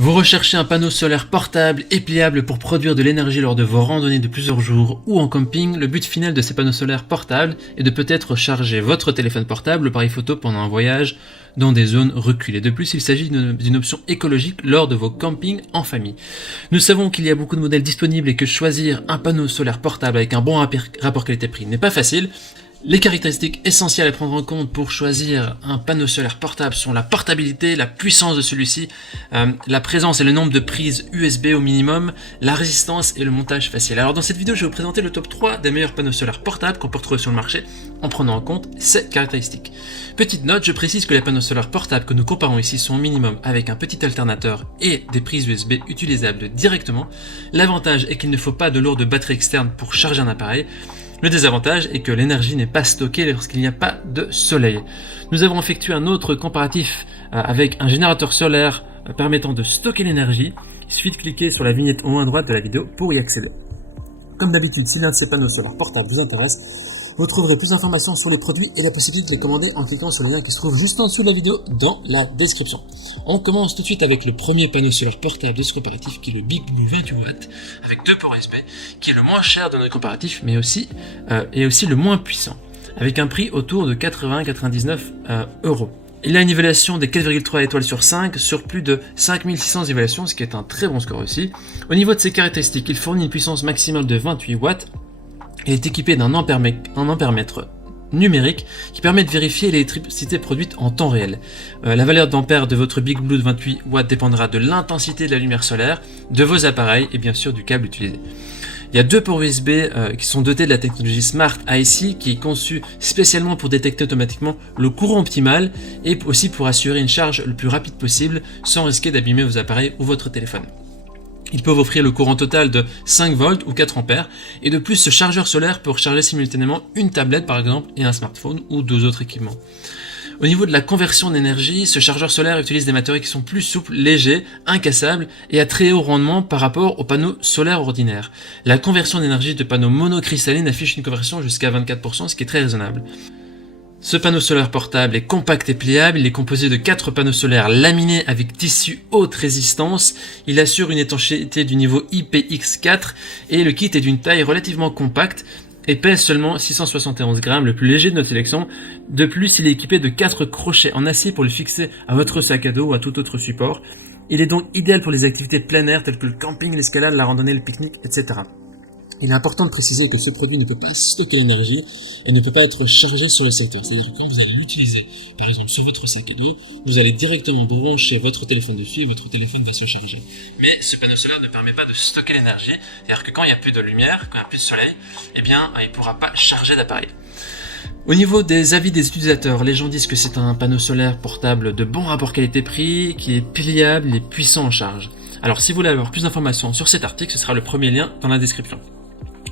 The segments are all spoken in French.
Vous recherchez un panneau solaire portable et pliable pour produire de l'énergie lors de vos randonnées de plusieurs jours ou en camping. Le but final de ces panneaux solaires portables est de peut-être charger votre téléphone portable, l'appareil photo pendant un voyage dans des zones reculées. De plus, il s'agit d'une option écologique lors de vos campings en famille. Nous savons qu'il y a beaucoup de modèles disponibles et que choisir un panneau solaire portable avec un bon rapport qualité-prix n'est pas facile. Les caractéristiques essentielles à prendre en compte pour choisir un panneau solaire portable sont la portabilité, la puissance de celui-ci, la présence et le nombre de prises USB au minimum, la résistance et le montage facile. Alors dans cette vidéo, je vais vous présenter le top 3 des meilleurs panneaux solaires portables qu'on peut retrouver sur le marché en prenant en compte ces caractéristiques. Petite note, je précise que les panneaux solaires portables que nous comparons ici sont au minimum avec un petit alternateur et des prises USB utilisables directement. L'avantage est qu'il ne faut pas de lourde batterie externe pour charger un appareil. Le désavantage est que l'énergie n'est pas stockée lorsqu'il n'y a pas de soleil. Nous avons effectué un autre comparatif avec un générateur solaire permettant de stocker l'énergie. Il suffit de cliquer sur la vignette en haut à droite de la vidéo pour y accéder. Comme d'habitude, si l'un de ces panneaux solaires portables vous intéresse, vous trouverez plus d'informations sur les produits et la possibilité de les commander en cliquant sur le lien qui se trouve juste en dessous de la vidéo dans la description. On commence tout de suite avec le premier panneau solaire portable de ce comparatif qui est le Big Blue 28 watts avec 2 ports USB qui est le moins cher de notre comparatif mais aussi le moins puissant avec un prix autour de 80-99 euros. Il a une évaluation des 4,3 étoiles sur 5 sur plus de 5600 évaluations, ce qui est un très bon score aussi. Au niveau de ses caractéristiques, il fournit une puissance maximale de 28 watts. Il est équipé d'un ampèremètre numérique qui permet de vérifier l'électricité produite en temps réel. La valeur d'ampère de votre Big Blue de 28 watts dépendra de l'intensité de la lumière solaire, de vos appareils et bien sûr du câble utilisé. Il y a 2 ports USB qui sont dotés de la technologie Smart IC qui est conçue spécialement pour détecter automatiquement le courant optimal et aussi pour assurer une charge le plus rapide possible sans risquer d'abîmer vos appareils ou votre téléphone. Ils peuvent offrir le courant total de 5 volts ou 4 ampères et de plus ce chargeur solaire peut recharger simultanément une tablette par exemple et un smartphone ou 2 autres équipements. Au niveau de la conversion d'énergie, ce chargeur solaire utilise des matériaux qui sont plus souples, légers, incassables et à très haut rendement par rapport aux panneaux solaires ordinaires. La conversion d'énergie de panneaux monocristallines affiche une conversion jusqu'à 24%, ce qui est très raisonnable. Ce panneau solaire portable est compact et pliable, il est composé de 4 panneaux solaires laminés avec tissu haute résistance, il assure une étanchéité du niveau IPX4 et le kit est d'une taille relativement compacte et pèse seulement 671 grammes, le plus léger de notre sélection. De plus, il est équipé de 4 crochets en acier pour le fixer à votre sac à dos ou à tout autre support. Il est donc idéal pour les activités plein air telles que le camping, l'escalade, la randonnée, le pique-nique, etc. Il est important de préciser que ce produit ne peut pas stocker l'énergie et ne peut pas être chargé sur le secteur. C'est-à-dire que quand vous allez l'utiliser, par exemple sur votre sac à dos, vous allez directement brancher votre téléphone dessus et votre téléphone va se charger. Mais ce panneau solaire ne permet pas de stocker l'énergie. C'est-à-dire que quand il n'y a plus de lumière, quand il n'y a plus de soleil, eh bien, il ne pourra pas charger d'appareil. Au niveau des avis des utilisateurs, les gens disent que c'est un panneau solaire portable de bon rapport qualité-prix, qui est pliable et puissant en charge. Alors si vous voulez avoir plus d'informations sur cet article, ce sera le premier lien dans la description.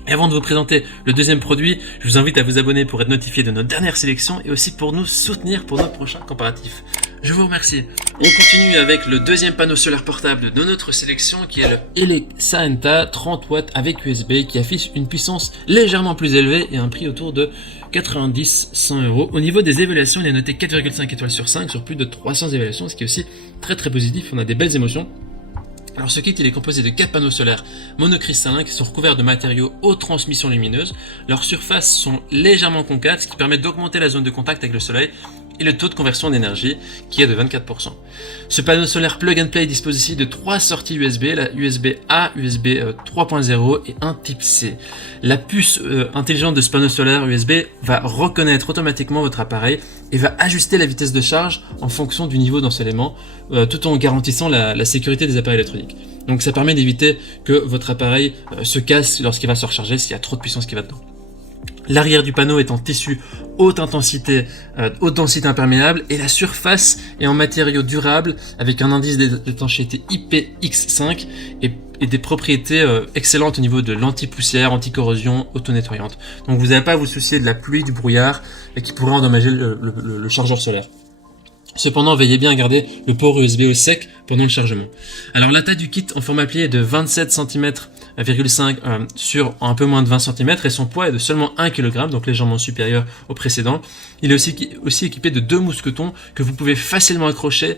Et avant de vous présenter le deuxième produit, je vous invite à vous abonner pour être notifié de notre dernière sélection et aussi pour nous soutenir pour nos prochains comparatifs. Je vous remercie. On continue avec le deuxième panneau solaire portable de notre sélection qui est le Elesaenta 30 watts avec USB qui affiche une puissance légèrement plus élevée et un prix autour de 90-100 euros. Au niveau des évaluations, il est noté 4,5 étoiles sur 5 sur plus de 300 évaluations, ce qui est aussi très positif. On a des belles émotions. Alors ce kit il est composé de 4 panneaux solaires monocristallins qui sont recouverts de matériaux haute transmission lumineuse. Leurs surfaces sont légèrement concaves, ce qui permet d'augmenter la zone de contact avec le soleil et le taux de conversion d'énergie qui est de 24%. Ce panneau solaire plug and play dispose ici de 3 sorties USB, la USB A, USB 3.0 et un type C. La puce intelligente de ce panneau solaire USB va reconnaître automatiquement votre appareil et va ajuster la vitesse de charge en fonction du niveau d'ensoleillement tout en garantissant la sécurité des appareils électroniques. Donc ça permet d'éviter que votre appareil se casse lorsqu'il va se recharger s'il y a trop de puissance qui va dedans. L'arrière du panneau est en tissu haute densité imperméable et la surface est en matériaux durables avec un indice d'étanchéité IPX5 et des propriétés excellentes au niveau de l'anti-poussière, anti-corrosion, auto-nettoyante. Donc vous n'avez pas à vous soucier de la pluie, du brouillard qui pourrait endommager le chargeur solaire. Cependant, veillez bien à garder le port USB au sec pendant le chargement. Alors la taille du kit en format plié est de 27 cm,5 sur un peu moins de 20 cm et son poids est de seulement 1 kg, donc légèrement supérieur au précédent. Il est aussi équipé de 2 mousquetons que vous pouvez facilement accrocher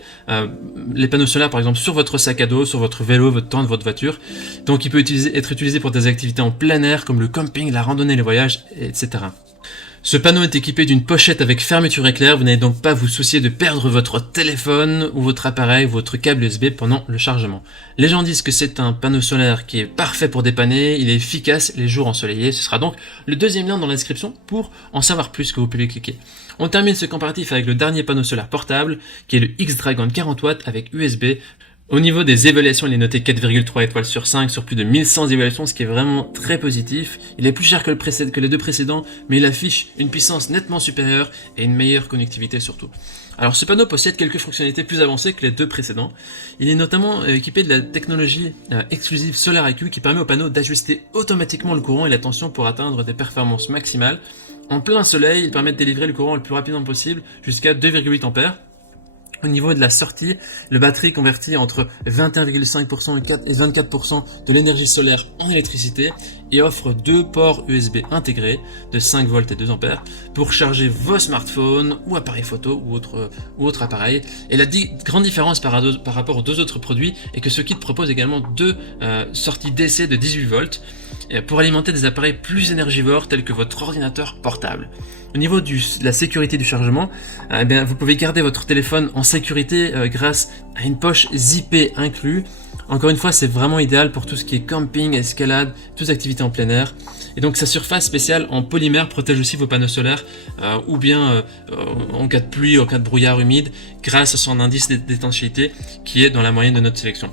les panneaux solaires par exemple sur votre sac à dos, sur votre vélo, votre tente, votre voiture. Donc il peut être utilisé pour des activités en plein air comme le camping, la randonnée, les voyages, etc. Ce panneau est équipé d'une pochette avec fermeture éclair, vous n'allez donc pas vous soucier de perdre votre téléphone ou votre appareil ou votre câble USB pendant le chargement. Les gens disent que c'est un panneau solaire qui est parfait pour dépanner, il est efficace les jours ensoleillés, ce sera donc le deuxième lien dans la description pour en savoir plus que vous pouvez cliquer. On termine ce comparatif avec le dernier panneau solaire portable qui est le X-Dragon 40 watts avec USB. Au niveau des évaluations, il est noté 4,3 étoiles sur 5 sur plus de 1100 évaluations, ce qui est vraiment très positif. Il est plus cher que les deux précédents, mais il affiche une puissance nettement supérieure et une meilleure connectivité surtout. Alors ce panneau possède quelques fonctionnalités plus avancées que les deux précédents. Il est notamment équipé de la technologie exclusive Solar IQ qui permet au panneau d'ajuster automatiquement le courant et la tension pour atteindre des performances maximales. En plein soleil, il permet de délivrer le courant le plus rapidement possible jusqu'à 2,8 ampères. Au niveau de la sortie, le batterie convertit entre 21,5% et 24% de l'énergie solaire en électricité et offre 2 ports USB intégrés de 5 volts et 2 ampères pour charger vos smartphones ou appareils photo ou autres appareils. Et la grande différence par rapport aux deux autres produits est que ce kit propose également 2 sorties DC de 18 volts pour alimenter des appareils plus énergivores tels que votre ordinateur portable. Au niveau de la sécurité du chargement, vous pouvez garder votre téléphone en sécurité grâce à une poche zippée inclus. Encore une fois, c'est vraiment idéal pour tout ce qui est camping, escalade, toutes activités en plein air. Et donc sa surface spéciale en polymère protège aussi vos panneaux solaires ou bien en cas de pluie, en cas de brouillard humide, grâce à son indice d'étanchéité qui est dans la moyenne de notre sélection.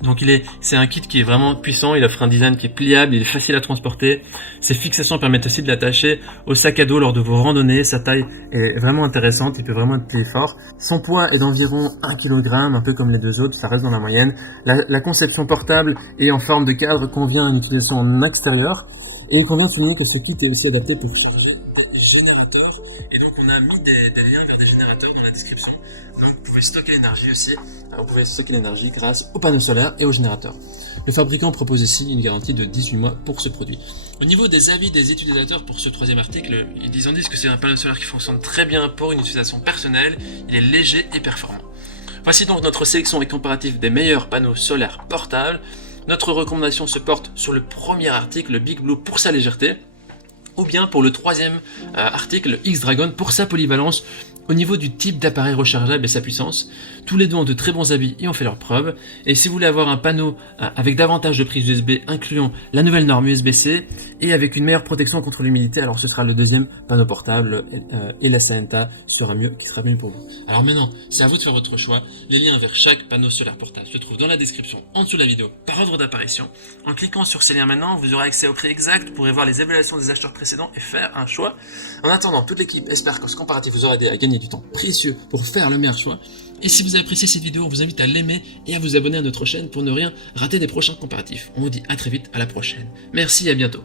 Donc c'est un kit qui est vraiment puissant, il offre un design qui est pliable, il est facile à transporter. Ses fixations permettent aussi de l'attacher au sac à dos lors de vos randonnées, sa taille est vraiment intéressante, il peut vraiment être plié fort. Son poids est d'environ 1 kg, un peu comme les deux autres, ça reste dans la moyenne. La conception portable et en forme de cadre convient à une utilisation en extérieur. Et il convient de souligner que ce kit est aussi adapté pour charger des générateurs. Et donc on a mis des liens vers des générateurs dans la description. Donc vous pouvez stocker l'énergie aussi. Vous pouvez stocker l'énergie grâce aux panneaux solaires et aux générateurs. Le fabricant propose ici une garantie de 18 mois pour ce produit. Au niveau des avis des utilisateurs pour ce troisième article, ils en disent que c'est un panneau solaire qui fonctionne très bien pour une utilisation personnelle, il est léger et performant. Voici donc notre sélection et comparatif des meilleurs panneaux solaires portables. Notre recommandation se porte sur le premier article, le Big Blue pour sa légèreté, ou bien pour le troisième article, le X-Dragon pour sa polyvalence. Au niveau du type d'appareil rechargeable et sa puissance, tous les deux ont de très bons avis et ont fait leurs preuves. Et si vous voulez avoir un panneau avec davantage de prises USB incluant la nouvelle norme USB-C et avec une meilleure protection contre l'humidité, alors ce sera le deuxième panneau portable et la Saenta qui sera mieux pour vous. Alors maintenant, c'est à vous de faire votre choix. Les liens vers chaque panneau solaire portable se trouvent dans la description en dessous de la vidéo par ordre d'apparition. En cliquant sur ces liens maintenant, vous aurez accès au prix exact, vous pourrez voir les évaluations des acheteurs précédents et faire un choix. En attendant, toute l'équipe espère que ce comparatif vous aura aidé à gagner du temps précieux pour faire le meilleur choix. Et si vous avez apprécié cette vidéo, on vous invite à l'aimer et à vous abonner à notre chaîne pour ne rien rater des prochains comparatifs. On vous dit à très vite, à la prochaine. Merci et à bientôt.